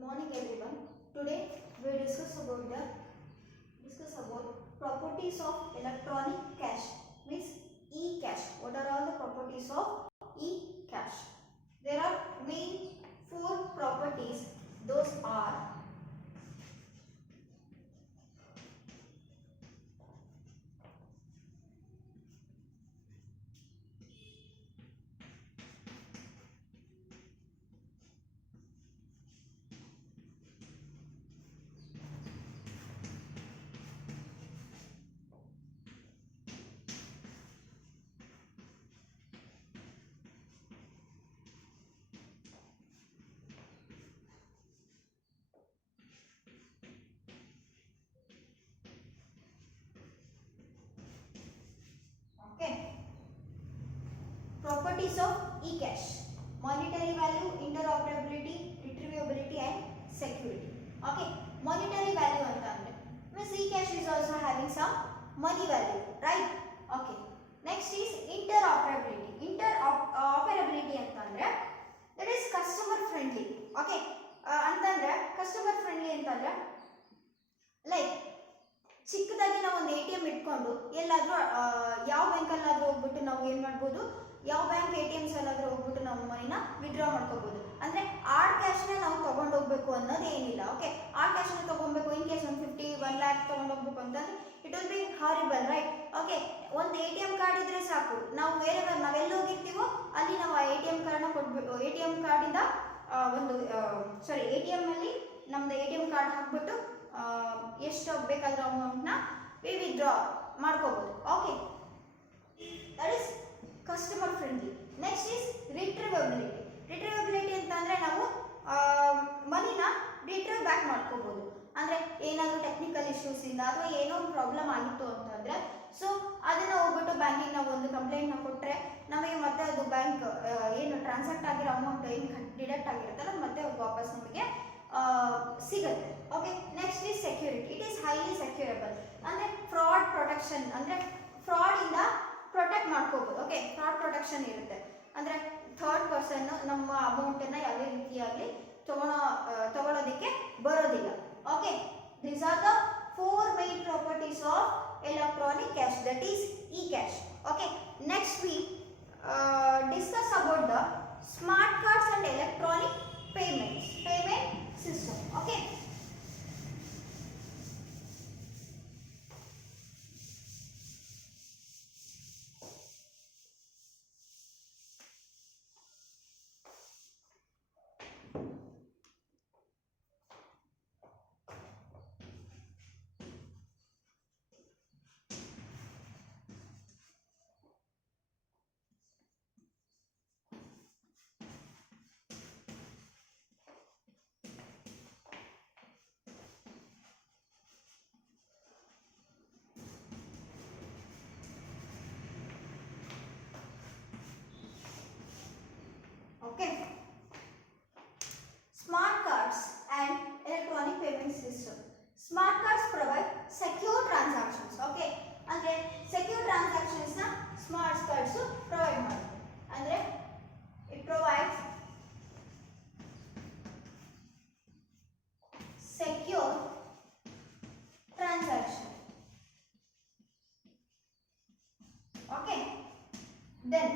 morning everyone. Today we discuss about properties of electronic cash, means e-cash. What are all the properties of e-cash? There are main four properties. Those are okay. Properties of e-cash: monetary value, interoperability, retrievability and security. Okay, monetary value antandre means e-cash is also having some money value, right? Okay, next is interoperability. Interoperability antandre that is customer friendly. Okay, antandre customer friendly antandre like ಚಿಕ್ಕದಾಗಿ ನಾವು ಒಂದು ATM ಇಟ್ಕೊಂಡು ಎಲ್ಲಾದರೂ ಯಾವ ಬ್ಯಾಂಕಲ್ಲಾದರೂ ಹೋಗ್ಬಿಟ್ಟು ನಾವು ಏನು ಮಾಡ್ಬೋದು, ಯಾವ ಬ್ಯಾಂಕ್ ATMs ಅಲ್ಲಾದರೂ ಹೋಗ್ಬಿಟ್ಟು ನಾವು ಮನಿನ ವಿಡ್ರಾ ಮಾಡ್ಕೋಬಹುದು. ಅಂದರೆ ಆಡ್ ಕ್ಯಾಶ್ನ ನಾವು ತೊಗೊಂಡು ಹೋಗ್ಬೇಕು ಅನ್ನೋದು ಏನಿಲ್ಲ. ಓಕೆ, ಆಡ್ ಕ್ಯಾಶ್ನ ತೊಗೊಬೇಕು, ಇನ್ ಕೇಸ್ ಒಂದು 50-1 lakh ತೊಗೊಂಡು ಹೋಗ್ಬೇಕು ಅಂತಂದ್ರೆ it will be horrible, right? Okay, ಒಂದು ATM ಕಾರ್ಡ್ ಇದ್ರೆ ಸಾಕು, ನಾವು ನಾವೆಲ್ಲಿ ಹೋಗಿರ್ತೀವೋ ಅಲ್ಲಿ ನಾವು ಆ ATM ಕಾರ್ಡ್ನ ಕೊಟ್ಬಿಟ್ಟು ATM ಕಾರ್ಡಿಂದ ATM ಅಲ್ಲಿ ನಮ್ದು ATM ಕಾರ್ಡ್ ಹಾಕ್ಬಿಟ್ಟು ಎಷ್ಟು ಬೇಕಾದ್ರೂ ಅಮೌಂಟ್ನ ವಿಡ್ರಾ ಮಾಡ್ಕೋಬಹುದು. Okay, that is customer friendly. Next is retrievability. Retrievability ಅಂತಂದ್ರೆ ನಾವು ಮನಿನ ರಿಟ್ರೀವ್ ಬ್ಯಾಕ್ ಮಾಡ್ಕೋಬಹುದು. ಅಂದ್ರೆ ಏನಾದರೂ ಟೆಕ್ನಿಕಲ್ ಇಶ್ಯೂಸ್ ಇಂದ ಅಥವಾ ಏನೋ ಒಂದು ಪ್ರಾಬ್ಲಮ್ ಆಗಿತ್ತು ಅಂತಂದ್ರೆ ಸೊ ಅದನ್ನ ಹೋಗ್ಬಿಟ್ಟು ಬ್ಯಾಂಕಿಗೆ ನಾವು ಒಂದು ಕಂಪ್ಲೇಂಟ್ನ ಕೊಟ್ಟರೆ ನಮಗೆ ಮತ್ತೆ ಅದು ಬ್ಯಾಂಕ್ ಏನು ಟ್ರಾನ್ಸಾಕ್ಟ್ ಆಗಿರೋ ಅಮೌಂಟ್ ಏನು ಡಿಡಕ್ಟ್ ಆಗಿರುತ್ತಲ್ಲ ಮತ್ತೆ ವಾಪಸ್ ನಮಗೆ ಸಿಗುತ್ತೆ. Okay, next is security. It is highly securable. ಅಂದರೆ ಫ್ರಾಡ್ ಪ್ರೊಟೆಕ್ಷನ್, ಅಂದರೆ ಫ್ರಾಡ್ ಇಂದ ಪ್ರೊಟೆಕ್ಟ್ ಮಾಡ್ಕೋಬಹುದು. ಓಕೆ, ಫ್ರಾಡ್ ಪ್ರೊಟೆಕ್ಷನ್ ಇರುತ್ತೆ. ಅಂದರೆ ಥರ್ಡ್ ಪರ್ಸನ್ ನಮ್ಮ ಅಮೌಂಟನ್ನು ಯಾವುದೇ ರೀತಿಯಾಗಲಿ ತಗೊಳ್ಳೋದಕ್ಕೆ ಬರೋದಿಲ್ಲ. Okay, these are the 4 main properties of electronic cash, that is e-cash. Okay, next we discuss about the smart cards and electronic payment system. Okay, okay. Smart cards and electronic payment system. Smart cards provide secure transactions. Okay, ಅಂದ್ರೆ secure transactions ನ smart cards provide ಮಾಡುತ್ತೆ. ಅಂದ್ರೆ it provides secure transaction. Okay, then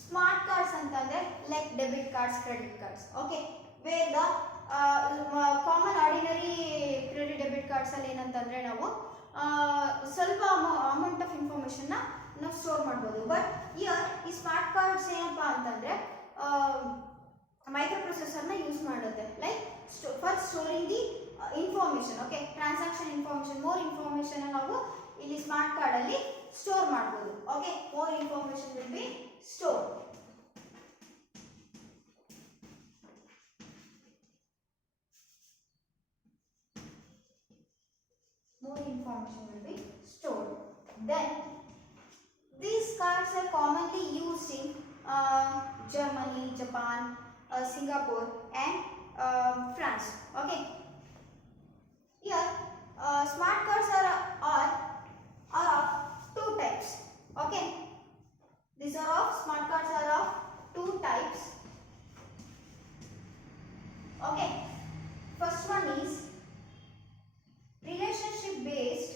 smart cards ಅಂತಂದ್ರೆ like debit cards, credit cards. Okay, where the common ordinary credit debit cards ಅಲ್ಲಿ ಏನಂತಂದ್ರೆ ನಾವು ಸ್ವಲ್ಪ amount of ಇನ್ಫಾರ್ಮೇಶನ್ನ ನಾವು ಸ್ಟೋರ್ ಮಾಡ್ಬೋದು. ಬಟ್ ಇಯರ್ ಈ ಸ್ಮಾರ್ಟ್ ಕಾರ್ಡ್ಸ್ ಏನಪ್ಪಾ ಅಂತಂದ್ರೆ ಮೈಕ್ರೋ ಪ್ರೊಸೆಸರ್ನ ಯೂಸ್ ಮಾಡುತ್ತೆ, like for storing the information. Okay, transaction information, more information ನಾವು ಇಲ್ಲಿ ಸ್ಮಾರ್ಟ್ ಕಾರ್ಡ್ ಅಲ್ಲಿ ಸ್ಟೋರ್ ಮಾಡ್ಬೋದು. Okay, more information will be stored. More information will be stored. Then these cards are commonly used in Germany, Japan, Singapore and France. Okay, here smart cards are of two types. Okay, these are of smart cards are of two types. Okay, first one is relationship based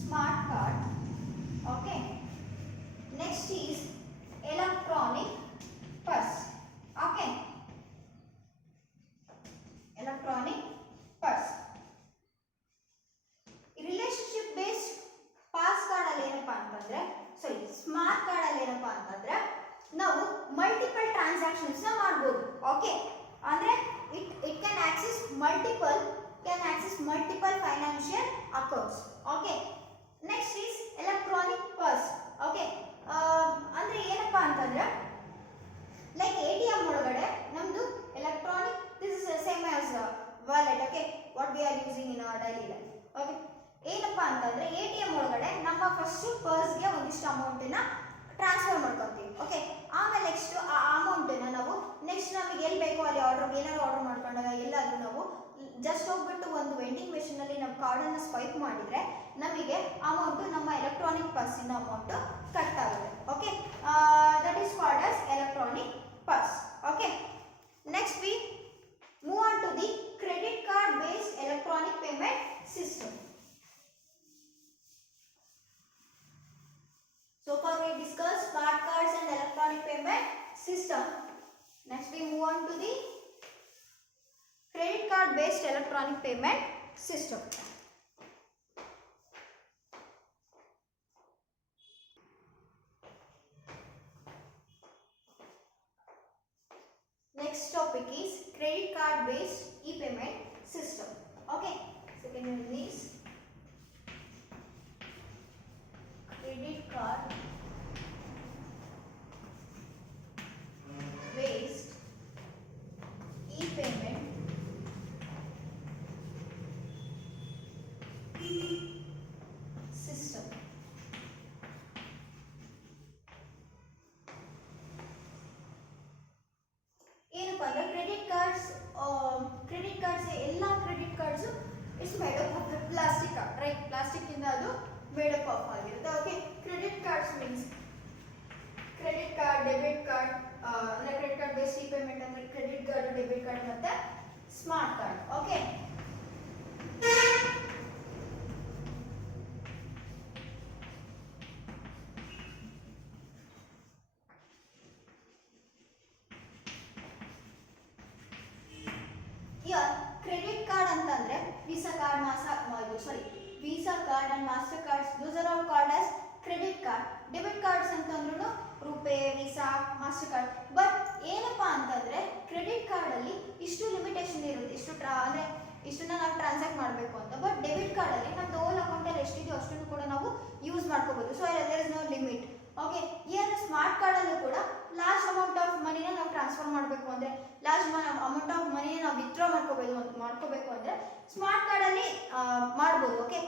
smart card. Okay, next is electronic purse. Okay, electronic purse. Relationship based pass card ಅಲ್ಲಿ ಏನಪ್ಪಾ ಅಂತಂದ್ರೆ smart card ಅಲ್ಲಿ ಏನಪ್ಪಾ ಅಂತಂದ್ರೆ ನಾವು multiple transactions ನ ಮಾಡಬಹುದು. ಓಕೆ, ಅಂದ್ರೆ it can access multiple financial accounts. Okay, next is electronic purse. Okay, ಅಂದ್ರೆ ಏನಪ್ಪಾ ಅಂತಂದ್ರೆ ಲೈಕ್ ATM ಒಳಗಡೆ ನಮ್ದು electronic, this is same as wallet. Okay, what we are using in our daily life. Okay, ಏನಪ್ಪಾ ಅಂತಂದ್ರೆ ATM ಒಳಗಡೆ ನಮ್ಮ ಫಸ್ಟ್ ಪರ್ಸ್ಗೆ ಒಂದಿಷ್ಟು ಅಮೌಂಟ್ ನ ಟ್ರಾನ್ಸ್ಫರ್ ಮಾಡ್ಕೊತೀವಿ. ಓಕೆ, ಆಮೇಲೆ ನೆಕ್ಸ್ಟ್ ಆ ಅಮೌಂಟ್ ನ ನಾವು ನೆಕ್ಸ್ಟ್ ನಮಗೆ ಎಲ್ಲಿ ಬೇಕೋ ಅಲ್ಲಿ ಏನಾದ್ರು ಆರ್ಡರ್ ಮಾಡ್ಕೊಂಡಾಗ ಎಲ್ಲಾದ್ರೂ ನಾವು ಜಸ್ಟ್ ಹೋಗ್ಬಿಟ್ಟು ಒಂದು ವೆಂಡಿಂಗ್ ಮೆಷಿನ್ ಅಲ್ಲಿ ನಾವು ಕಾರ್ಡ್ ಅನ್ನ ಸ್ವೈಪ್ ಮಾಡಿದ್ರೆ ನಮಗೆ ಅಮೌಂಟ್ ನಮ್ಮ ಎಲೆಕ್ಟ್ರಾನಿಕ್ ಪರ್ಸ್ ಇಂದ ಅಮೌಂಟ್ ಕಟ್ ಆಗುತ್ತೆ. Okay, that is called as electronic purse. Okay, next we move on to the credit card based electronic payment system. So far we discussed smart cards and electronic payment system. Next we move on to the credit card based electronic payment system. Next topic is credit card based e-payment system. Okay, second one is credit card based e-payment system. ಏನಪ್ಪ ಅಂದ್ರೆ credit cards ಎಲ್ಲ credit cards it's made up of plastic, right? Plastic ಇಂದ ಅದು made up of ಆಗಿರುತ್ತೆ. Okay, credit cards means credit card, debit card, ಅಂದ್ರೆ credit card based payment ಅಂದ್ರೆ credit card, debit card ಮತ್ತೆ smart card. Okay, credit card ಅಂತಂದ್ರೆ Visa card, Visa card and Mastercards, those are all called as credit card. Debit cards ಅಂತಂದ್ರೂ RuPay, Visa, Mastercard. But ಏನಪ್ಪಾ ಅಂತಂದ್ರೆ credit card ಅಲ್ಲಿ ಇಷ್ಟು ಲಿಮಿಟೇಷನ್ ಇರುತ್ತೆ, ಅಂದ್ರೆ ಇಷ್ಟನ್ನ ನಾವು ಟ್ರಾನ್ಸಾಕ್ಟ್ ಮಾಡಬೇಕು ಅಂತ. ಬಟ್ ಡೆಬಿಟ್ ಕಾರ್ಡ್ ಅಲ್ಲಿ ನಮ್ದು ಓಲ್ ಅಕೌಂಟ್ ಅಲ್ಲಿ ಎಷ್ಟಿದೆಯೋ ಅಷ್ಟನ್ನು ಕೂಡ ನಾವು ಯೂಸ್ ಮಾಡ್ಕೋಬಹುದು. So there is no limit. Okay, here smart card ಅಲ್ಲೂ ಕೂಡ ಲಾರ್ಜ್ ಅಮೌಂಟ್ ಆಫ್ ಮನಿನ ನಾವು ಟ್ರಾನ್ಸ್ಫರ್ ಮಾಡಬೇಕು ಅಂದ್ರೆ, ಲಾರ್ಜ್ ಅಮೌಂಟ್ ಆಫ್ ಮನಿನ ನಾವು ವಿತ್ಡ್ರಾ ಮಾಡ್ಕೋಬೇಕು ಅಂದ್ರೆ ಸ್ಮಾರ್ಟ್ ಕಾರ್ಡ್ ಅಲ್ಲಿ ಮಾಡಬಹುದು. ಓಕೆ,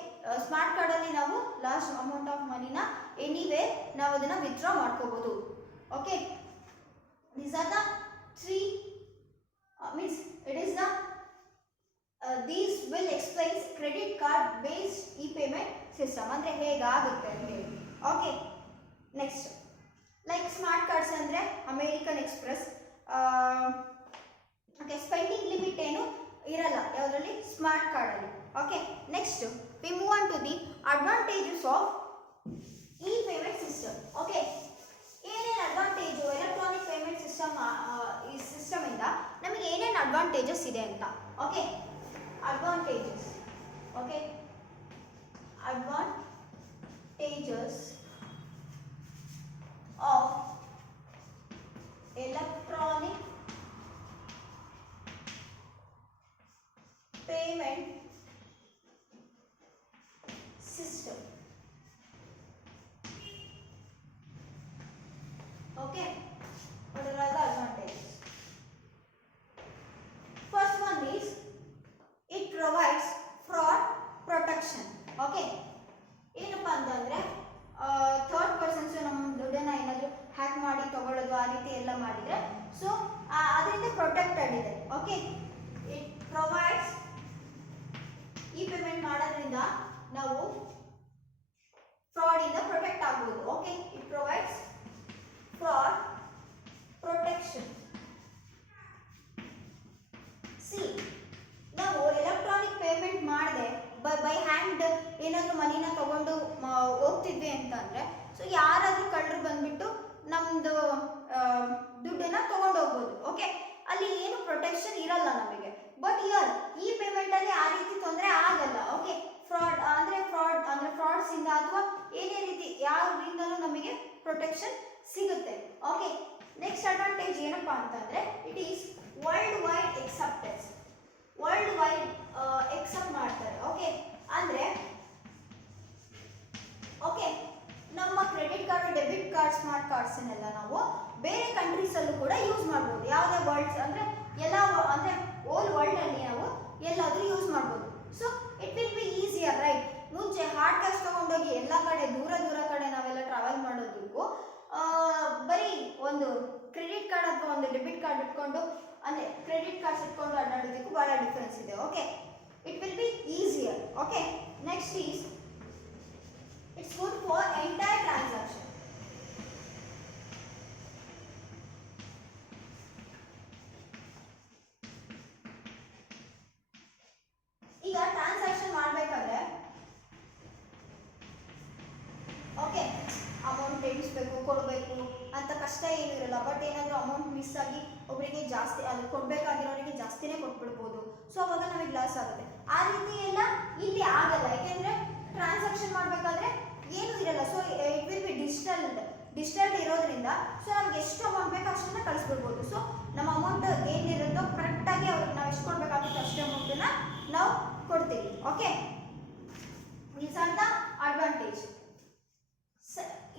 ಸ್ಮಾರ್ಟ್ ಕಾರ್ಡ್ ಅಲ್ಲಿ ನಾವು ಲಾರ್ಜ್ ಅಮೌಂಟ್ ಆಫ್ ಮನಿನ ಎನಿವೇ ನಾವು ಅದನ್ನ ವಿತ್ಡ್ರಾ ಮಾಡ್ಕೋಬಹುದು. Okay, these are the three means it is the these will explains credit card based e-payment system ಅಂದ್ರೆ ಹೇಗಾಗುತ್ತೆ ಅಂತ ಹೇಳಿ. Okay, next like smart cards ಅಂದ್ರೆ American Express. Okay, spending limit ಏನು ಇರಲ್ಲ ಯಾವುದರಲ್ಲಿ, ಸ್ಮಾರ್ಟ್ ಕಾರ್ಡ್ ಅಲ್ಲಿ. Okay, next we move on to the advantages of e-payment system. Okay, ಏನೇನು ಅಡ್ವಾಂಟೇಜು ಎಲೆಕ್ಟ್ರಾನಿಕ್ ಪೇಮೆಂಟ್ ಸಿಸ್ಟಮ್, ಈ ಸಿಸ್ಟಮ್ ಇಂದ ನಮಗೆ ಏನೇನು ಅಡ್ವಾಂಟೇಜಸ್ ಇದೆ ಅಂತ. Okay, advantages. Okay, advantages of electronic payment system. Okay, what are the advantages? First one is it provides fraud protection. Okay, ಏನಪ್ಪಾ ಅಂತಂದ್ರೆ third persons ನಮ್ಮ ದುಡ್ಡನ್ನ ಏನಾದರೂ ಹ್ಯಾಕ್ ಮಾಡಿ ತಗೊಳ್ಳೋದು ಆ ರೀತಿ ಎಲ್ಲ ಮಾಡಿದ್ರೆ ಸೊ ಅದರಿಂದ ಪ್ರೊಟೆಕ್ಟೆಡ್ ಇದೆ. ಓಕೆ, ಇಟ್ ಪ್ರೊವೈಡ್ಸ್ ಈ ಪೇಮೆಂಟ್ ಮಾಡೋದ್ರಿಂದ ನಾವು ಆ್ಯಂಡ್ ಏನಾದರೂ ಮನಿನ ತಗೊಂಡು ಹೋಗ್ತಿದ್ವಿ ಅಂತಂದರೆ, ಸೊ ಯಾರಾದರೂ ಕಳ್ಳರು ಬಂದ್ಬಿಟ್ಟು ನಮ್ಮದು ದುಡ್ಡನ್ನ ತಗೊಂಡು ಹೋಗ್ಬೋದು. ಓಕೆ, ಅಲ್ಲಿ ಏನು ಪ್ರೊಟೆಕ್ಷನ್ ಇರಲ್ಲ ನಮಗೆ. ಬಟ್ ಇಯರ್ ಈ ಪೇಮೆಂಟಲ್ಲಿ ಆ ರೀತಿ ತೊಂದರೆ ಆಗಲ್ಲ. ಓಕೆ, ಫ್ರಾಡ್ ಅಂದರೆ ಫ್ರಾಡ್ಸಿಂದ ಅಥವಾ ಏನೇ ರೀತಿ ಯಾವ್ದ್ರಿಂದಲೂ ನಮಗೆ ಪ್ರೊಟೆಕ್ಷನ್ ಸಿಗುತ್ತೆ. ಓಕೆ, ನೆಕ್ಸ್ಟ್ ಅಡ್ವಾಂಟೇಜ್ ಏನಪ್ಪಾ ಅಂತಂದರೆ it is worldwide acceptance. Worldwide accept ಮಾಡ್ತಾರೆ. ಓಕೆ, ಅಂದರೆ ಓಕೆ ನಮ್ಮ credit card, debit card, smart ಕಾರ್ಡ್ಸನ್ನೆಲ್ಲ ನಾವು ಬೇರೆ ಕಂಟ್ರೀಸಲ್ಲೂ ಕೂಡ ಯೂಸ್ ಮಾಡ್ಬೋದು. ಯಾವುದೇ ವರ್ಲ್ಡ್ಸ್ ಅಂದರೆ ಎಲ್ಲ ಅಂದರೆ ಓಲ್ ವರ್ಲ್ಡಲ್ಲಿ ನಾವು ಎಲ್ಲಾದರೂ ಯೂಸ್ ಮಾಡ್ಬೋದು. So it will be easier, right? ಮುಂಚೆ ಹಾರ್ಡ್ ಕ್ಯಾಶ್ ತೊಗೊಂಡೋಗಿ ಎಲ್ಲ ಕಡೆ ದೂರ ಕಡೆ ನಾವೆಲ್ಲ ಟ್ರಾವೆಲ್ ಮಾಡೋದಕ್ಕೂ ಬರೀ ಒಂದು ಕ್ರೆಡಿಟ್ ಕಾರ್ಡ್ ಅಥವಾ ಒಂದು ಡೆಬಿಟ್ ಕಾರ್ಡ್ ಇಟ್ಕೊಂಡು ಅಂದರೆ ಕ್ರೆಡಿಟ್ ಕಾರ್ಡ್ಸ್ ಇಟ್ಕೊಂಡು ಅಡ್ಡಾಡೋದಕ್ಕೂ ಭಾಳ ಡಿಫ್ರೆನ್ಸ್ ಇದೆ. Okay, it will be easier. Okay, next is it's good for entire transaction. ಈಗ ಟ್ರಾನ್ಸಾಕ್ಷನ್ ಮಾಡಬೇಕಾದ್ರೆ ಓಕೆ ಅಮೌಂಟ್ ಎಣಿಸ್ಬೇಕು, ಕೊಡಬೇಕು ಅಂತ ಕಷ್ಟ ಏನೂ ಇರಲ್ಲ. ಬಟ್ ಏನಾದರೂ ಅಮೌಂಟ್ ಮಿಸ್ ಆಗಿ ಒಬ್ಬರಿಗೆ ಜಾಸ್ತಿ ಅದು ಕೊಡಬೇಕಾಗಿರೋರಿಗೆ ಜಾಸ್ತಿನೇ ಕೊಟ್ಬಿಡ್ಬೋದು. ಸೊ ಅವಾಗ ನಮಗೆ ಲಾಸ್ ಆಗುತ್ತೆ. ಆ ರೀತಿ ಎಲ್ಲ ಇಲ್ಲಿ ಆಗಲ್ಲ, ಯಾಕೆಂದರೆ ಟ್ರಾನ್ಸಾಕ್ಷನ್ ಮಾಡಬೇಕಾದ್ರೆ ಏನೂ ಇರಲ್ಲ. So it will be digital ಇರೋದ್ರಿಂದ ಸೊ ನಮ್ಗೆ ಎಷ್ಟು ಅಮೌಂಟ್ ಬೇಕು ಅಷ್ಟನ್ನು ಕಳಿಸ್ಬಿಡ್ಬೋದು. ಸೊ ನಮ್ಮ ಅಮೌಂಟ್ ಏನಿರುತ್ತೋ ಕರೆಕ್ಟಾಗಿ ಅವ್ರಿಗೆ ನಾವು ಎಷ್ಟು ಕೊಡಬೇಕಾಗುತ್ತೆ ಅಷ್ಟೇ ಅಮೌಂಟನ್ನು ನಾವು ಕೊಡ್ತೀವಿ. Okay, these are the advantage.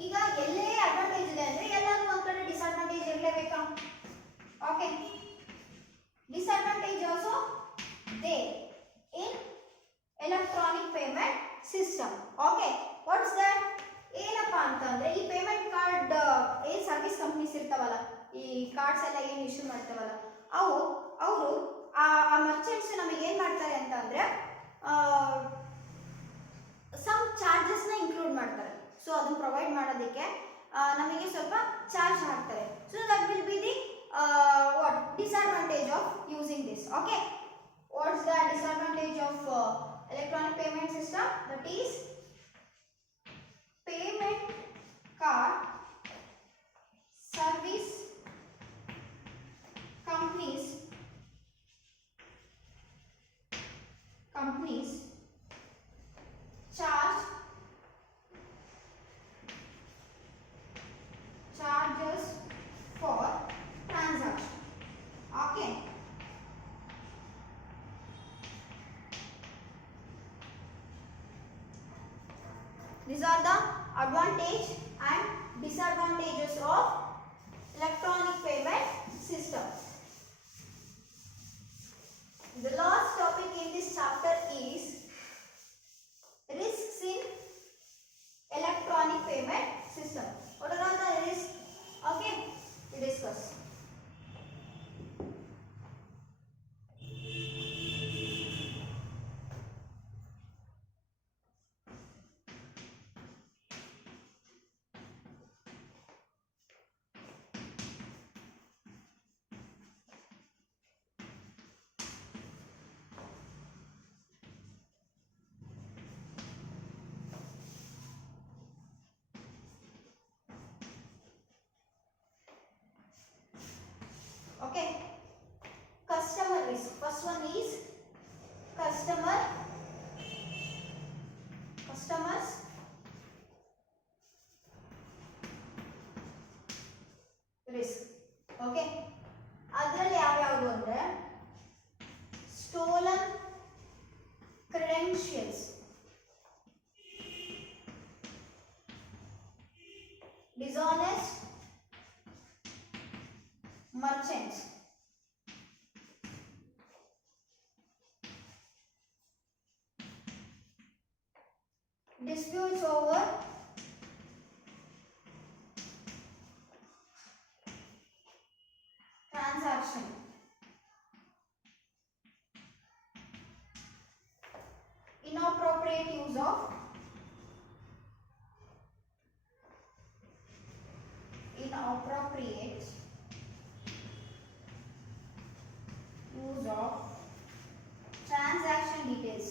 ಈಗ ಎಲ್ಲೇ ಅಡ್ವಾಂಟೇಜ್ ಇದೆ ಅಂದರೆ ಎಲ್ಲಾದ್ರೂ ಒಂದು ಕಡೆ ಡಿಸ್ಅಡ್ವಾಂಟೇಜ್ ಇರಲೇಬೇಕಾ? Okay, disadvantage also there in electronic payment system. Okay, what's that? ಏನಪ್ಪ ಅಂತಂದರೆ ಈ ಪೇಮೆಂಟ್ ಕಾರ್ಡ್ ಏನು ಸರ್ವಿಸ್ ಕಂಪ್ನೀಸ್ ಇರ್ತಾವಲ್ಲ, ಈ ಕಾರ್ಡ್ಸ್ ಎಲ್ಲ ಏನು ಇಶ್ಯೂ ಮಾಡ್ತಾವಲ್ಲ, ಅವರು ಆ ಮರ್ಚೆಂಟ್ಸ್ ನಮಗೆ ಏನು ಮಾಡ್ತಾರೆ ಅಂತ ಅಂದರೆ ಸಮ್ ಚಾರ್ಜಸ್ನ ಇನ್ಕ್ಲೂಡ್ ಮಾಡ್ತಾರೆ. ಸೊ ಅದನ್ನು ಪ್ರೊವೈಡ್ ಮಾಡೋದಕ್ಕೆ ನಮಗೆ ಸ್ವಲ್ಪ ಚಾರ್ಜ್ ಹಾಕ್ತಾರೆ. So that will be the what disadvantage of using this. Okay, what's the disadvantage of electronic payment system? That is payment card service companies charges for transaction. Okay, these are the advantage and disadvantages of electronic payment system. The last topic in this chapter is risks in electronic payment system. What are all the risks? Okay, we discuss. Okay, customer risk. First one is customers risk. Okay, ಅದರಲ್ಲಿ ಯಾವ್ಯಾವುದು ಅಂದರೆ stolen credentials, dishonest merchants, disputes over transaction, inappropriate use of transaction details.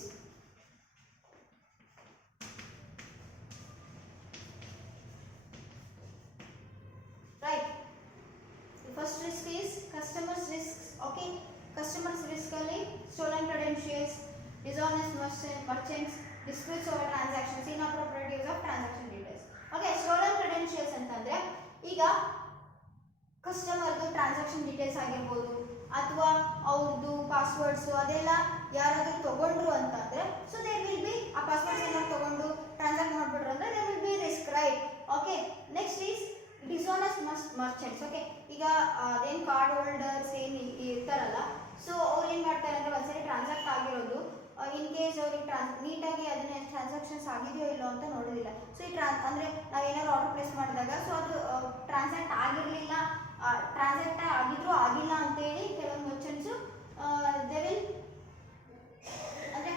stolen credentials, dishonest merchants, disputes over transactions, inappropriate use of transaction details. Okay, stolen credentials ಅಂತಂದ್ರೆ ಈಗ ಕಸ್ಟಮರ್ದು transaction details ಆಗಿರ್ಬೋದು ಅಥವಾ ಅವ್ರದ್ದು ಪಾಸ್ವರ್ಡ್ಸ್ ಅದೆಲ್ಲ ಯಾರಾದರೂ ತಗೊಂಡ್ರು ಅಂತಂದ್ರೆ ಸೊ ದೇರ್ ವಿಲ್ ಬಿ ಆ ಪಾಸ್ವರ್ಡ್ಸ್ ಏನಾದ್ರು ತಗೊಂಡು ಟ್ರಾನ್ಸಾಕ್ಟ್ ಮಾಡ್ಬಿಟ್ರು ಅಂದ್ರೆ there will be risk, right? Okay, next is dishonest merchants. Okay, ಈಗ ಅದೇನು ಕಾರ್ಡ್ ಹೋಲ್ಡರ್ಸ್ ಏನು ಇರ್ತಾರಲ್ಲ, ಸೊ ಅವ್ರು ಏನು ಮಾಡ್ತಾರೆ ಅಂದರೆ ಒಂದ್ಸರಿ ಟ್ರಾನ್ಸಾಕ್ಟ್ ಆಗಿರೋದು ಇನ್ ಕೇಸ್ ಅವ್ರಿಗೆ ನೀಟಾಗಿ ಅದನ್ನ ಟ್ರಾನ್ಸಾಕ್ಷನ್ಸ್ ಆಗಿದೆಯೋ ಇಲ್ಲೋ ಅಂತ ನೋಡೋದಿಲ್ಲ. ಸೊ ಈ ಅಂದರೆ ನಾವೇನಾದ್ರು ಆರ್ಡರ್ ಪ್ಲೇಸ್ ಮಾಡಿದಾಗ ಸೊ ಅದು ಟ್ರಾನ್ಸಾಕ್ಟ್ ಆಗಿರಲಿಲ್ಲ, ಟ್ರಾನ್ಸಾಕ್ಟ್ ಆಗಿದ್ರು ಆಗಿಲ್ಲ ಅಂತೇಳಿ ಕೆಲವೊಂದು ಮರ್ಚೆಂಟ್ಸು ದೇ ವಿಲ್ ಅಂದರೆ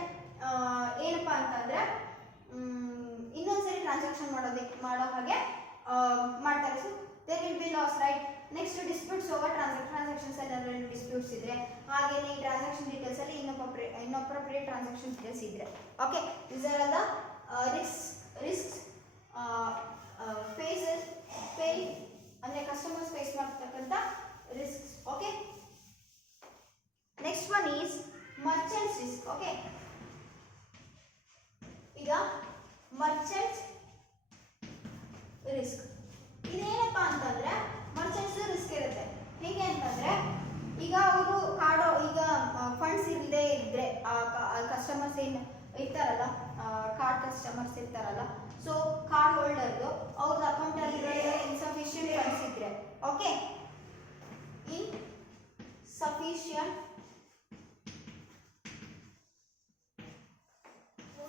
ಏನಪ್ಪ ಅಂತಂದರೆ ಇನ್ನೊಂದ್ಸರಿ ಟ್ರಾನ್ಸಾಕ್ಷನ್ ಮಾಡೋ ಹಾಗೆ ಮಾಡ್ತಾರೆ. So there will be loss, right? Next disputes over transactions ಅಲ್ಲಿ ಡಿಸ್ಪ್ಯೂಟ್ಸ್ ಇದ್ರೆ, ಹಾಗೇನೆ ಈ ಟ್ರಾನ್ಸಾಕ್ಷನ್ ಡೀಟೇಲ್ಸ್ ಅಲ್ಲಿ ಇನ್ನೊಪ್ರೊಪ್ರಿಯೇಟ್ ಟ್ರಾನ್ಸಾಕ್ಷನ್ ಡೀಟೇಲ್ಸ್ ಇದ್ರೆ. Okay, these are the risks face ಅಂದ್ರೆ ಕಸ್ಟಮರ್ಸ್ ಫೇಸ್ ಮಾಡ್ತಕ್ಕಂಥ risks. Okay, next one is merchants risk. Okay, ಈಗ merchants risk ಇದೇನಪ್ಪ ಅಂತಂದ್ರೆ ಮರ್ಚೆಂಟ್ಸ್ ರಿಸ್ಕ್ ಇರುತ್ತೆ. ಹೇಗೆ ಅಂತಂದ್ರೆ ಈಗ ಅವರು ಈಗ ಫಂಡ್ಸ್ ಇಲ್ಲದೆ ಇದ್ರೆ ಕಸ್ಟಮರ್ಸ್ ಏನು ಇರ್ತಾರಲ್ಲ, ಕಾರ್ಡ್ ಕಸ್ಟಮರ್ಸ್ ಇರ್ತಾರಲ್ಲ, ಸೊ ಕಾರ್ಡ್ ಹೋಲ್ಡರ್ದು ಅವ್ರದ್ದು ಅಕೌಂಟಲ್ಲಿ ಇನ್ಸಫಿಷಿಯಂಟ್ ಫಂಡ್ಸ್ ಇದ್ರೆ, okay, insufficient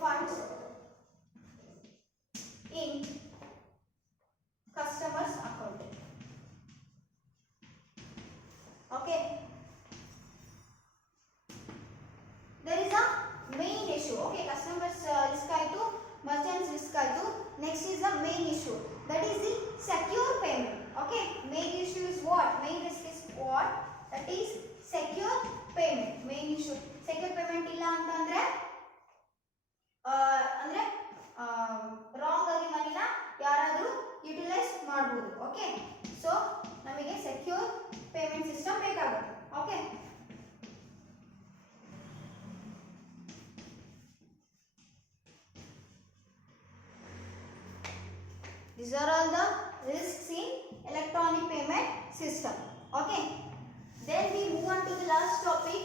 funds in customers account. Okay, there is a main issue. Okay, customers risk aitu, merchants risk aitu. Next is the main issue, that is the secure payment. Okay, main issue is what? Main risk is what? That is secure payment. Main issue secure payment illa antandre ಅಂದ್ರೆ ರಾಂಗ್ ಆಗಿ ಮನಿನ ಯಾರಾದರೂ ಯುಟಿಲೈಸ್ ಮಾಡಬಹುದು. Okay, so ನಮಗೆ secure payment system ಬೇಕಾಗುತ್ತೆ. Okay, these are all the risks in electronic payment system. Okay, then we move on to the last topic,